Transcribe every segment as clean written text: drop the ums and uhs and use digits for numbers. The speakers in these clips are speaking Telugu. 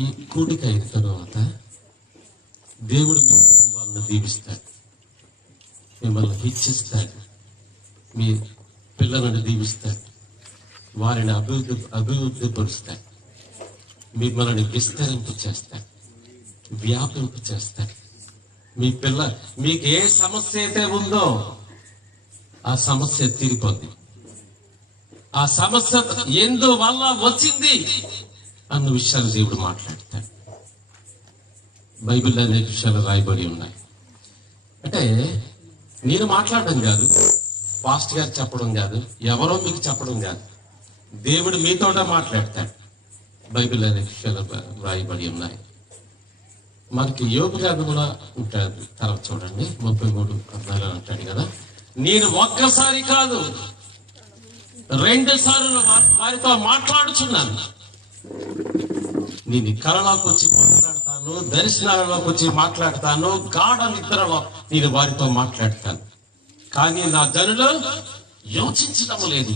ఈ కూడిక అయిన తర్వాత దేవుడు మీ కుటుంబాలను దీవిస్తాడు, మిమ్మల్ని హెచ్చిస్తాడు, మీ పిల్లలను దీవిస్తాడు, వారిని అభివృద్ధి పరుస్తాడు, మిమ్మల్ని విస్తరింపు చేస్తాడు, వ్యాపింపు చేస్తాడు. మీకు ఏ సమస్య అయితే ఉందో ఆ సమస్య తీరిపోద్ది. ఆ సమస్య ఎందువల్ల వచ్చింది అన్న విషయాలు దేవుడు మాట్లాడతాడు. బైబిల్లో అనేక విషయాలు రాయబడి ఉన్నాయి. అంటే నేను మాట్లాడడం కాదు, పాస్టర్ గారు చెప్పడం కాదు, ఎవరో మీకు చెప్పడం కాదు, దేవుడు మీతోట మాట్లాడతాడు. బైబిల్ అనే విషయాలు రాయబడి ఉన్నాయి. మనకి యోగ గ్రంథంలో ఉంటాడు. తర్వాత చూడండి 33 అంటాడు కదా, నేను ఒక్కసారి కాదు 2 సార్లు వారితో మాట్లాడుచున్నాను. నేను కళలోకి వచ్చి మాట్లాడతాను, దర్శనాలలోకి వచ్చి మాట్లాడతాను, గాఢ నిద్రలో నేను వారితో మాట్లాడతాను. కానీ నా జనులు యోచించడం లేదు.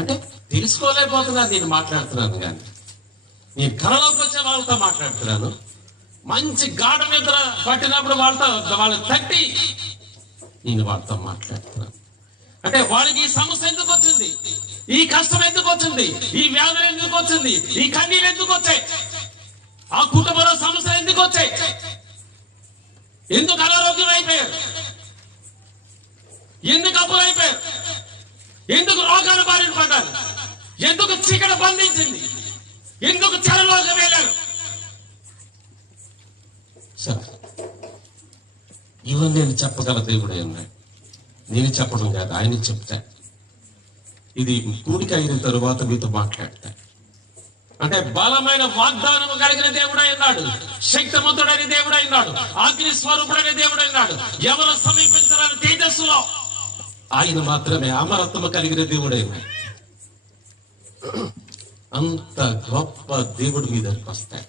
అంటే తెలుసుకోలేకపోతున్నా నేను మాట్లాడుతున్నాను, కానీ నేను కళలోకి వచ్చే వాళ్ళతో మాట్లాడుతున్నాను. మంచి గాఢ నిద్ర పట్టినప్పుడు వాళ్ళు తట్టి నేను వాళ్ళతో మాట్లాడుతున్నాను. అంటే వాళ్ళకి ఈ సమస్య ఎందుకు వచ్చింది, ఈ కష్టం ఎందుకు వచ్చింది, ఈ వ్యాధులు ఎందుకు వచ్చింది, ఈ కన్నీళ్ళు ఎందుకు వచ్చాయి, ఆ కుటుంబంలో సమస్యలు ఎందుకు వచ్చాయి, ఎందుకు అనారోగ్యం అయిపోయారు, ఎందుకు అప్పులు అయిపోయారు, ఎందుకు రోగాల బారిన పడ్డారు, ఎందుకు చీకటి బంధించింది, ఎందుకు చెరలోకి వెళ్ళారు. సరే, ఇవన్నీ నేను చెప్పగల దేవుడే ఉన్నాయి. నేను చెప్పడం కాదు, ఆయన చెప్తాడు. ఇది కూడిక అయిన తరువాత మీతో మాట్లాడతాడు. అంటే బలమైన వాగ్దానం కలిగిన దేవుడై ఉన్నాడు, శక్తిమంతుడైన దేవుడై ఉన్నాడు, అగ్ని స్వరూపుడైన దేవుడై ఉన్నాడు. ఎవరు సమీపించడానికి తేజస్సులో ఆయన మాత్రమే అమరత్వం కలిగిన దేవుడై ఉన్నాడు. అంత గొప్ప దేవుడు మీ దగ్గరికి వస్తాడు.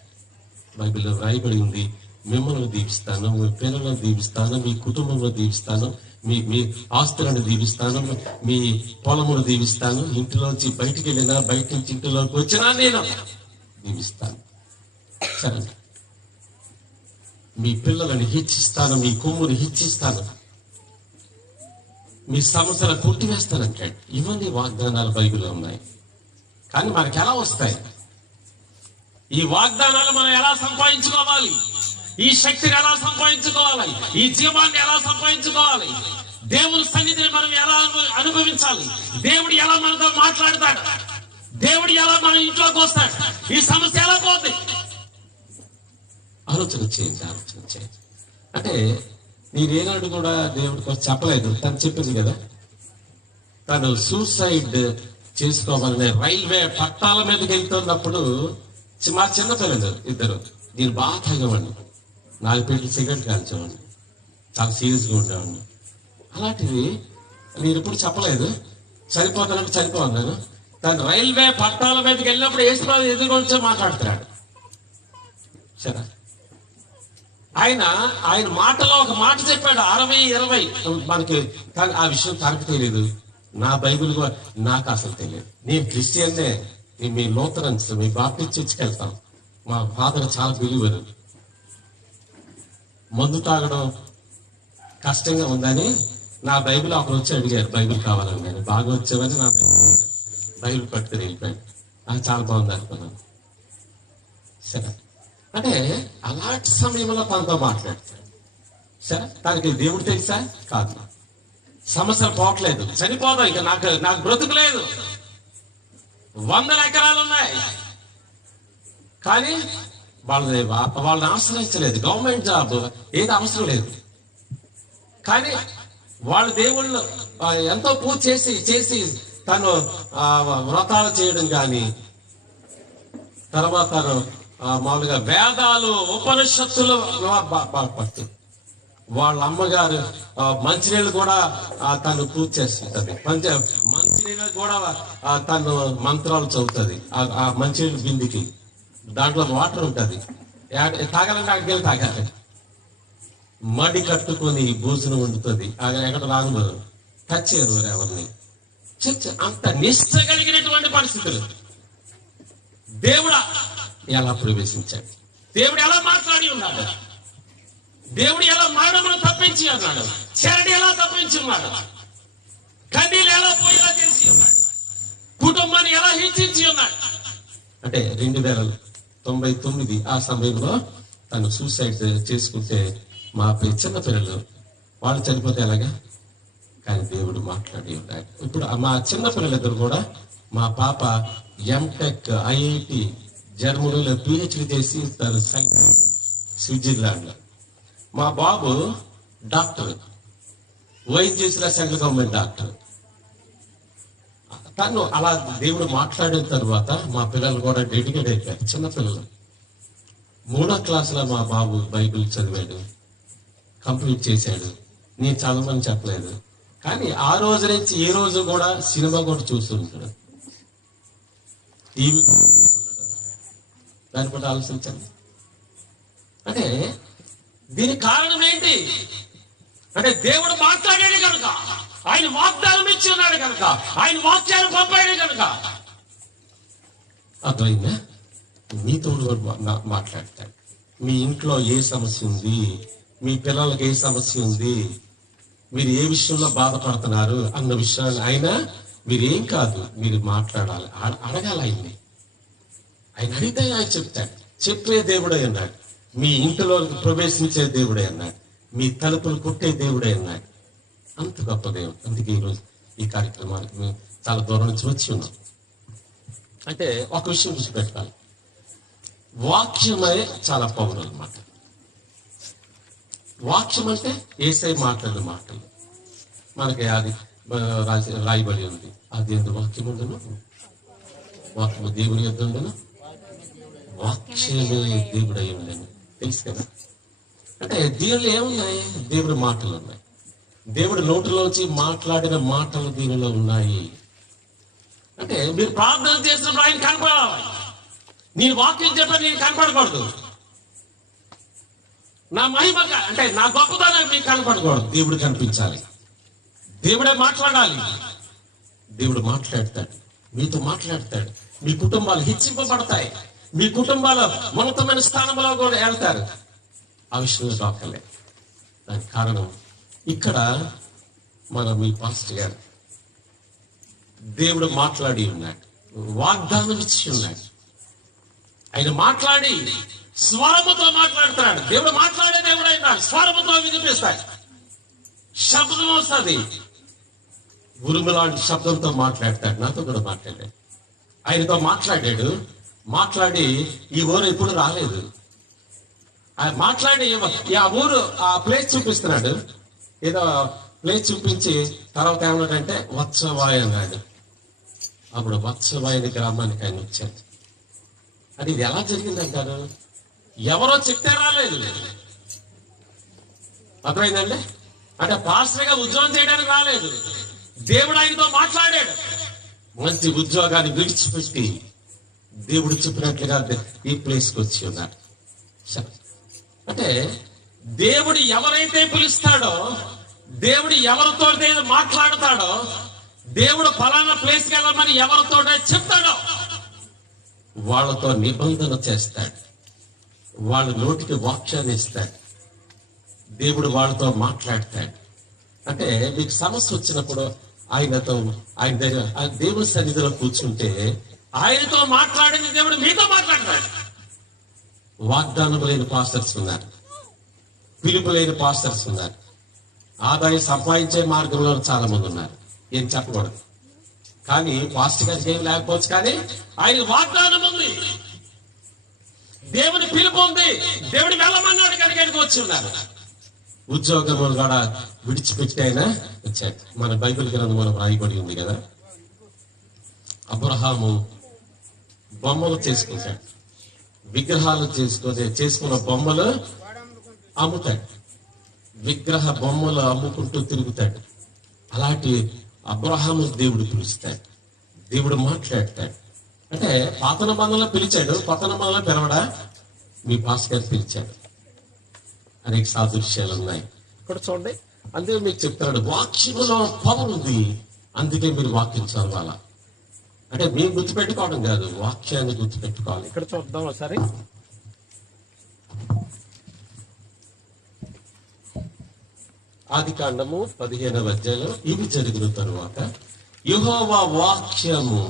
బైబిల్లో రాయబడి ఉంది, మిమ్మల్ని దీవిస్తాను, మీ పిల్లలను దీవిస్తాను, మీ కుటుంబంలో దీవిస్తాను, మీ ఆస్తులను దీవిస్తాను, మీ పొలమును దీవిస్తాను, ఇంటిలోంచి బయటికి వెళ్ళినా, బయట నుంచి ఇంటిలోకి వచ్చినా నేను దీవిస్తాను. సరే, మీ పిల్లలను హెచ్చిస్తాను, మీ కొమ్ముని హెచ్చిస్తాను, మీ సమస్యలు కొట్టివేస్తానంటాడు. ఇవన్నీ వాగ్దానాలు బైబిల్లో ఉన్నాయి. కానీ మనకి ఎలా వస్తాయి ఈ వాగ్దానాలు? మనం ఎలా సంపాదించుకోవాలి? ఈ శక్తిని ఎలా సంపాదించుకోవాలి? ఈ జీవాన్ని ఎలా సంపాదించుకోవాలి? దేవుని సన్నిధిని మనం ఎలా అనుభవించాలి? దేవుడు ఎలా మనతో మాట్లాడతాడు? దేవుడు ఎలా మన ఇంట్లోకి వస్తాడు? ఈ సమస్య ఎలా పోతుంది? ఆలోచన చేయండి. అంటే నేనేనాడు కూడా దేవుడికి చెప్పలేదు. తను చెప్పింది కదా, తను సూసైడ్ చేసుకోవాలని రైల్వే పట్టాల మీదకి వెళ్తున్నప్పుడు మా చిన్నపిల్లలు ఇద్దరు, నేను బాగా తాగేవాడిని, 4 పేటలు సిగరెట్ కాల్చేవాడిని, చాలా సీరియస్గా ఉండేవాడిని. అలాంటిది నేను ఎప్పుడు చెప్పలేదు. చనిపోతానంటే చనిపోన్నాను. తను రైల్వే పట్టాల మీదకి వెళ్ళినప్పుడు యేసుప్రభు ఎదురుకొచ్చి మాట్లాడుతున్నాడు. సరే, ఆయన మాటలో ఒక మాట చెప్పాడు, 60-20 మనకి. ఆ విషయం తనకు తెలియదు, నా బైబిల్ కూడా నాకు అసలు తెలియదు. నేను క్రిస్టియన్నే, మీ లోతరన్స్, మీ బాప్టిస్ట్ చర్చికి వెళ్తాం. మా ఫాదర్ చాలా బిలీవర్. మందు తాగడం కష్టంగా ఉందని నా బైబిల్ ఒకరు వచ్చి అడిగారు, బైబిల్ కావాలని. నేను బాగా వచ్చేవని నా బైబిల్ పట్టుకుని వెళ్ళిపోయాడు. నాకు చాలా బాగుంది అనుకున్నాను. సరే, అంటే అలాంటి సమయంలో తనతో మాట్లాడతాడు. సరే, తనకి దేవుడు తెలుసా? కాదు. సమస్యలు పోవట్లేదు, చనిపోదాం, ఇక నాకు బ్రతుకు లేదు, 100 ఎకరాలు ఉన్నాయి, కానీ వాళ్ళని ఆశ్రయించలేదు. గవర్నమెంట్ జాబ్ ఏది అవసరం లేదు, కానీ వాళ్ళు దేవుళ్ళు ఎంతో పూజ చేసి తను వ్రతాలు చేయడం కానీ, తర్వాత తను మామూలుగా వేదాలు ఉపనిషత్తులు పడుతుంది. వాళ్ళ అమ్మగారు మంచినీళ్ళు కూడా తను పూజ చేస్తుంటది. మంచినీళ్ళు కూడా తను మంత్రాలు చదువుతుంది. ఆ మంచినీళ్ళ బిందికి దాంట్లో వాటర్ ఉంటుంది, తాగాలంటే అక్కడికి వెళ్ళి తాగాలి. మడి కట్టుకొని భోజనం వండుతుంది. ఎక్కడ రాను టచ్ చేయరు ఎవరిని. అంత నిష్ట కలిగినటువంటి పరిస్థితులు. దేవుడా ఎలా ప్రవేశించాడు, దేవుడు ఎలా మాట్లాడి ఉన్నాడు, దేవుడు ఎలా మరణమును తప్పించి అన్నాడు, చెరడి ఎలా తప్పించి ఉన్నాడు, కన్నీళ్ళు ఎలా పోయేలా చేసి ఉన్నాడు, కుటుంబాన్ని ఎలా హెచ్చించి ఉన్నాడు. అంటే 2099 ఆ సమయంలో తను సూసైడ్ చేసుకుంటే మా చిన్న పిల్లలు వాళ్ళు చనిపోతే ఎలాగా, కానీ దేవుడు మాట్లాడి ఉన్నాడు. ఇప్పుడు మా చిన్న పిల్లలిద్దరు కూడా, మా పాప ఎంటెక్ ఐఐటి జర్మనీలో పిహెచ్డి చేసి తను స్విట్జర్లాండ్ లో, మా బాబు డాక్టర్, వైద్యుల సెంట్రల్ గవర్నమెంట్ డాక్టర్. తను అలా దేవుడు మాట్లాడిన తర్వాత మా పిల్లలు కూడా డెడికేట్ అయిపోయారు. చిన్న పిల్లలు 3వ క్లాసులో మా బాబు బైబిల్ చదివాడు, కంప్లీట్ చేశాడు. నేను చదవమని చెప్పలేదు, కానీ ఆ రోజు నుంచి ఏ రోజు కూడా సినిమా కూడా చూస్తుంటాడు, టీవీ. దాన్ని కూడా ఆలోచించండి. అంటే దీనికి కారణం ఏంటి అంటే దేవుడు మాట్లాడాడు కనుక, ఆయన వాగ్దానం ఇచ్చి ఉన్నాడు కనుక, ఆయన వాక్యాన్ని పంపాడు కనుక. అర్థమైందా? మీతో మాట్లాడతాడు. మీ ఇంట్లో ఏ సమస్య ఉంది, మీ పిల్లలకి ఏ సమస్య ఉంది, మీరు ఏ విషయంలో బాధపడుతున్నారు అన్న విషయాలు ఆయన, మీరేం కాదు, మీరు మాట్లాడాలి, అడగాలి ఆయన్ని. ఆయన అడిగితే ఆయన చెప్తాడు. చెప్పే దేవుడే అన్నాడు, మీ ఇంటిలో ప్రవేశించే దేవుడే అన్నాడు, మీ తలుపులు కొట్టే దేవుడే అన్నాడు. అంత గొప్ప దేవుడు. అందుకే ఈరోజు ఈ కార్యక్రమానికి మేము చాలా దూరం నుంచి వచ్చి ఉన్నాం. అంటే ఒక విషయం గుర్తుపెట్టాలి, వాక్యమే చాలా పవర్ అన్నమాట. వాక్యం అంటే యేసయ్య మాటలు మనకి అది రాయబడి ఉంది. అది ఎందుకు వాక్యం ఉండను, వాక్యము దేవుని యొద్ద ఉండను, వాక్యమే దేవుడై ఉండను. తెలుసు కదా. అంటే దీనిలో ఏమున్నాయి, దేవుడి మాటలు ఉన్నాయి. దేవుడి నోటిలోంచి మాట్లాడిన మాటలు దీనిలో ఉన్నాయి. అంటే మీరు ప్రార్థన చేసినప్పుడు ఆయన కనపడాలి. నేను వాక్యం చెప్పని నేను కనపడకూడదు, నా మహిమ అంటే నా గొప్పతనం మీకు కనపడకూడదు, దేవుడు కనిపించాలి. దేవుడే మాట్లాడాలి. దేవుడు మాట్లాడతాడు, మీతో మాట్లాడతాడు. మీ కుటుంబాలు హెచ్చింపబడతాయి, మీ కుటుంబాలు ఉన్నతమైన స్థానంలో కూడా వెళ్తారు. ఆ విషయంలో రాకలే. దానికి కారణం ఇక్కడ మీ పాస్టర్ గారు దేవుడు మాట్లాడి ఉన్నాడు, వాగ్దానం ఇచ్చి ఉన్నాడు. ఆయన మాట్లాడి స్వరముతో మాట్లాడుతున్నాడు. దేవుడు మాట్లాడే దేవుడు అయినా స్వరముతో వినిపిస్తాడు. శబ్దం వస్తుంది, ఉరుములాంటి శబ్దంతో మాట్లాడతాడు. నాతో కూడా మాట్లాడాడు, ఆయనతో మాట్లాడి ఈ ఊరు ఎప్పుడు రాలేదు. ఆయన మాట్లాడి ఆ ఊరు ఆ ప్లేస్ చూపిస్తున్నాడు. ఏదో ప్లేస్ చూపించి తర్వాత ఏమన్నాడంటే వత్సవాయి అన్నాడు. అప్పుడు వత్సవాయి గ్రామానికి ఆయన వచ్చాడు. అది ఇది ఎలా జరిగిందంటారు? ఎవరో చెప్తే రాలేదు. అర్థమైందండి? అంటే పాస్టర్గా ఉద్యోగం చేయడానికి రాలేదు. దేవుడు ఆయనతో మాట్లాడాడు. మంచి ఉద్యోగాన్ని విడిచిపెట్టి దేవుడు చెప్పినట్లుగా ఈ ప్లేస్కి వచ్చి ఉన్నాడు. అంటే దేవుడు ఎవరైతే పిలుస్తాడో, దేవుడు ఎవరితో మాట్లాడతాడో, దేవుడు ఫలానా ప్లేస్కి వెళ్ళమని ఎవరితో చెప్తాడో వాళ్ళతో నిబంధన చేస్తాడు. వాళ్ళ నోటికి వాక్యాన్ని ఇస్తాడు. దేవుడు వాళ్ళతో మాట్లాడతాడు. అంటే మీకు సమస్య వచ్చినప్పుడు ఆయన దగ్గర దేవుని సన్నిధిలో కూర్చుంటే ఆయనతో మాట్లాడిన దేవుడు మీతో మాట్లాడతాడు. వాగ్దానం లేని పాస్టర్స్ ఉన్నారు, పిలుపు లేని పాస్టర్స్ ఉన్నారు, ఆదాయం సంపాదించే మార్గంలో చాలా మంది ఉన్నారు. ఏం చెప్పకూడదు, కానీ పాస్టర్ గారికి ఏం లేకపోవచ్చు, కానీ ఆయన వాగ్దానం ఉంది, దేవుని పిలుపు ఉంది, దేవుడు వెళ్ళమన్నాడు కనుక ఆయనకు వచ్చి ఉన్నారు. ఉద్యోగము కూడా విడిచిపెట్టి ఆయన వచ్చాడు. మన బైబిల్ గ్రంథం మనం రాయబడి ఉంది కదా, అబ్రహాము బొమ్మలు చేసుకుంటాడు, విగ్రహాలు చేసుకున్న బొమ్మలు అమ్ముతాడు, విగ్రహ బొమ్మలు అమ్ముకుంటూ తిరుగుతాడు. అలాంటి అబ్రహాము దేవుడు పిలుస్తాడు, దేవుడు మాట్లాడతాడు. అంటే పాత నిబంధనలో పిలిచాడు, కొత్త నిబంధనలో పిలవడా? మీ పాస్టర్ పిలిచాడు. అనేక సాదృశ్యాలు ఉన్నాయి ఇక్కడ చూడండి. అందుకే మీకు చెప్తాడు వాక్యములో పవర్ ఉంది, అందుకే మీరు వాక్యం చదవాలా. అంటే మీరు గుర్తుపెట్టుకోవడం కాదు, వాక్యాన్ని గుర్తుపెట్టుకోవాలి. ఇక్కడ చూద్దాం ఒకసారి. ఆదికాండము 15వ అధ్యాయంలో ఇవి జరిగిన తరువాత యెహోవా వాక్యము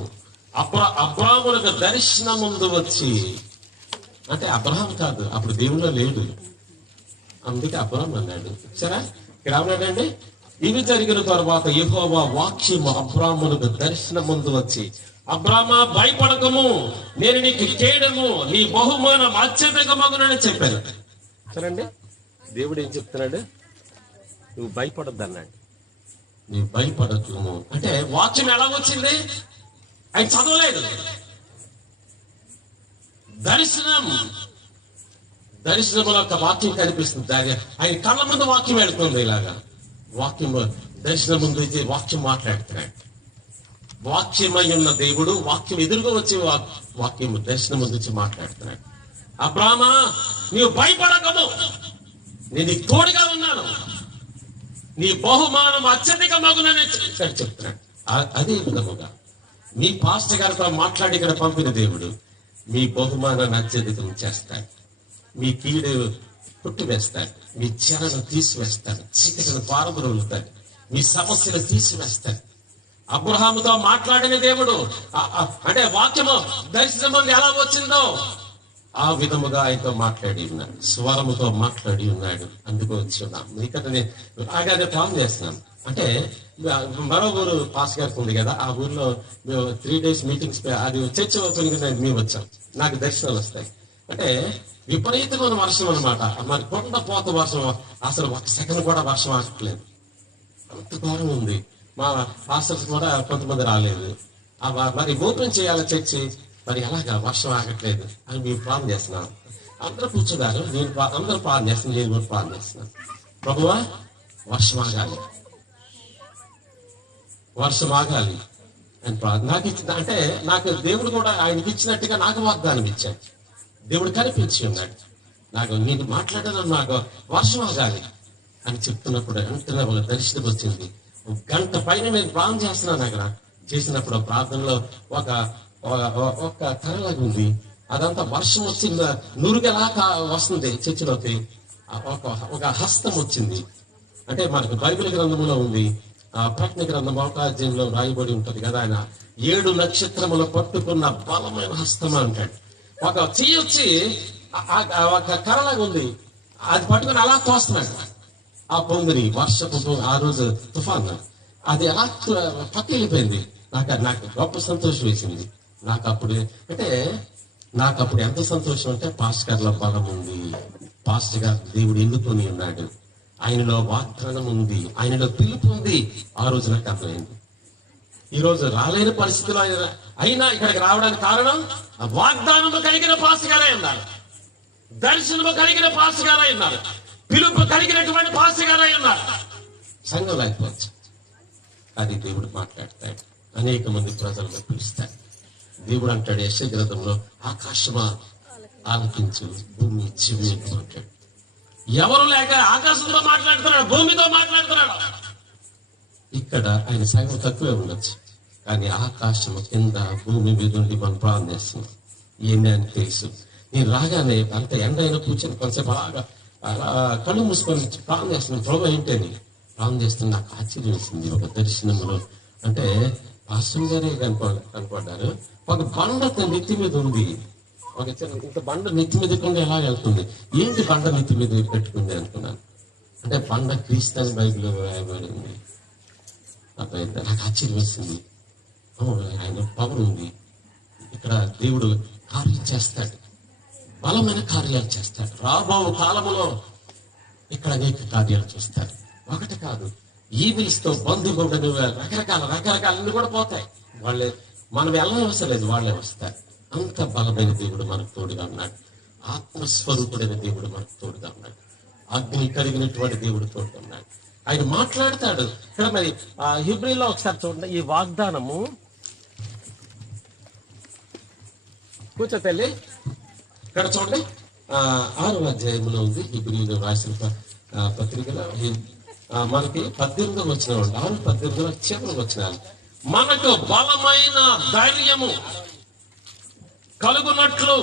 అబ్రాహాములకు దర్శనం ముందు వచ్చి, అంటే అబ్రహాం కాదు, అప్పుడు దేవుల్లో లేడు, అందుకే అబ్రహాం అన్నాడు. సరే, ఇక్కడ ఏమన్నాడండి? ఇవి జరిగిన తర్వాత యెహోవా వాక్యము అబ్రాహాములకు దర్శనం ముందు వచ్చి, అబ్రామా భయపడకము, నేను నీకు కేడము, నీ బహుమానం అత్యధికమగునని చెప్పాను. సరేండి, దేవుడు ఏం చెప్తున్నాడు? నువ్వు భయపడద్దు అన్నాడు. నువ్వు భయపడద్దు అంటే వాక్యం ఎలా వచ్చింది? ఆయన చదవలేదు. దర్శనంలో ఒక వాక్యం కనిపిస్తుంది. ఆయన కళ్ళ ముందు వాక్యం వెళ్తుంది. ఇలాగా వాక్యం దర్శనం ముందు వాక్యం మాట్లాడుతున్నాడు. వాక్యమై ఉన్న దేవుడు వాక్యం ఎదురుగా వచ్చి వాక్యం దర్శనం ముందు వచ్చి మాట్లాడుతున్నాడు. అబ్రామా, నీవు భయపడకము, నేను నీకు తోడుగా ఉన్నాను, నీ బహుమానం అత్యధిక మగునని చెప్తున్నాడు. అదే విధముగా మీ పాస్టర్ గారితో మాట్లాడి ఇక్కడ పంపిన దేవుడు మీ బహుమానాన్ని అత్యధికం చేస్తాడు. మీ కీడు కొట్టివేస్తాడు, మీ చెరను తీసివేస్తాడు, చీకటిని పారబరులుతాడు, మీ సమస్యలు తీసివేస్తాడు. అబ్రహాముతో మాట్లాడిన దేవుడు, అంటే వాక్యము దర్శనం ఎలా వచ్చిందో ఆ విధముగా ఆయనతో మాట్లాడి ఉన్నాడు, స్వరముతో మాట్లాడి ఉన్నాడు. అందుకు వచ్చి ఉన్నాం. ఇక్కడ నేను ఆగానే ప్లాన్ చేస్తున్నాను. అంటే మరో ఊరు పాస్ గారికి ఉంది కదా, ఆ ఊర్లో మేము 3 days మీటింగ్స్, అది చర్చ ఓపెనింగ్ మేము వచ్చాం. నాకు దర్శనాలు వస్తాయి. అంటే విపరీతమైన వర్షం అనమాట. మరి కొండ పోత వర్షం, అసలు 1 సెకండ్ కూడా వర్షం ఆగట్లేదు, అంత ఘోరం ఉంది. మా పాస్టర్స్ కూడా కొంతమంది రాలేదు. మరి ఓపెన్ చేయాలి చర్చి, మరి ఎలాగా వర్షం ఆగట్లేదు అని మేము ప్లాన్ చేస్తున్నాం. అందరూ కూర్చున్నారు, అందరూ ప్లాన్ చేస్తున్నాను, నేను కూడా ప్లాన్ చేస్తున్నాను. ప్రభువా, వర్షం ఆగాలి, వర్షం ఆగాలి అని నాకు ఇచ్చిన, అంటే నాకు దేవుడు కూడా ఆయనకి ఇచ్చినట్టుగా నాకు వాగ్దానం ఇచ్చాడు. దేవుడు కనిపించి ఉన్నాడు నాకు, నేను మాట్లాడాను, నాకు వర్షం ఆగాలి అని చెప్తున్నప్పుడు వెంటనే ఒక దర్శనం వచ్చింది. 1 గంట పైన నేను ప్రార్థన చేస్తున్నాను. అక్కడ చేసినప్పుడు ప్రార్థనలో ఒక కరలాగా ఉంది, అదంతా వర్షం వచ్చింది, నురుగెలా వస్తుంది చర్చిలోకి. ఒక హస్తం వచ్చింది. అంటే మనకు బైబిల్ గ్రంథంలో ఉంది, ప్రకటన గ్రంథం 1వ అధ్యాయంలో రాయబడి ఉంటది కదా, ఆయన 7 నక్షత్రములు పట్టుకున్న బలమైన హస్తం అంటాడు. ఒక చెయ్యి వచ్చి ఒక కరలాగా ఉంది, అది పట్టుకుని అలా తోస్తున్నాడు. ఆ పొంగుని వర్షపు ఆ రోజు తుఫాను అది అలా పక్క వెళ్ళిపోయింది. నాకు గొప్ప సంతోషం వేసింది. నాకు అప్పుడు ఎంత సంతోషం అంటే, పాస్టర్ గారిలో బలం ఉంది, పాస్టర్ గారు దేవుడు ఎన్నుకొని ఉన్నాడు, ఆయనలో వాగ్దానం ఉంది, ఆయనలో పిలుపు ఉంది. ఆ రోజు నాకు అర్థమైంది. ఈ రోజు రాలేని పరిస్థితిలో అయినా ఇక్కడికి రావడానికి కారణం వాగ్దానము కలిగిన పాస్టర్ గారే ఉన్నారు, దర్శనము కలిగిన పాస్టర్ గారే ఉన్నారు, పిలుపు కలిగినటువంటి పాస్టర్ గారే ఉన్నారు. సంఘం లేకపోవచ్చు, అది దేవుడు మాట్లాడతాడు, అనేక మంది ప్రజలను పిలుస్తాడు. దేవుడు అంటాడు యెషయా గ్రంథంలో, ఆకాశమా ఆలకించు, భూమి చెవి అంటాడు. ఎవరు లేక ఆకాశంతో మాట్లాడుతున్నాడు, భూమితో మాట్లాడుతున్నాడు. ఇక్కడ ఆయన సంఘం తక్కువే ఉండొచ్చు, కానీ ఆకాశము కింద భూమి మీద ఉండి మనం ప్రార్థన చేస్తున్నాం. ఏమి అని తెలుసు. నేను రాగానే అంత ఎండ అయినా కూర్చొని కొంతసేపు అలా కళ్ళు మూసుకొని ప్రార్థన చేస్తున్నాను. ప్రభు ఏంటని ప్రార్థన చేస్తున్నా. నాకు ఆశ్చర్యం వేసింది. ఒక దర్శనంలో అంటే పాస్టర్ గారే కనపడ్డారు. ఒక బండ నెత్తి మీద ఉంది, ఒక ఇంత బండ నెత్తి మీద కూడా ఎలా వెళ్తుంది, ఏంటి బండ నెత్తి మీద పెట్టుకుంది అనుకున్నాను. అంటే బండ క్రీస్తు బైబిల్లో రాయబడి ఉంది. నాకు ఆశ్చర్యం వేసింది. ఆయన పవర్ ఉంది. ఇక్కడ దేవుడు కార్యం చేస్తాడు, బలమైన కార్యాలు చేస్తాడు. రాబో కాలములో ఇక్కడ అనేక కార్యాలు చూస్తాడు. ఒకటి కాదు, ఈవిల్స్ తో బంధువులు రకరకాల కూడా పోతాయి. వాళ్ళే మనం వెళ్ళవలసిన లేదు, వాళ్ళే వస్తారు. అంత బలమైన దేవుడు మనకు తోడుగా ఉన్నాడు. ఆత్మస్వరూపుడైన దేవుడు మనకు తోడుగా ఉన్నాడు. అగ్ని కలిగినటువంటి దేవుడు తోడుగా ఉన్నాడు. ఆయన మాట్లాడతాడు. ఇక్కడ మరి హెబ్రీలో ఒకసారి చూడండి, ఈ వాగ్దానము కూర్చో తల్లి. ఇక్కడ చూడండి 6వ అధ్యాయంలో ఉంది. హెబ్రీలో రాసిన పత్రికలో మనకి 18వ వచనం, 6:18 చివరి వచనాలు. మనకు బలమైన ధైర్యము కలుగునట్లు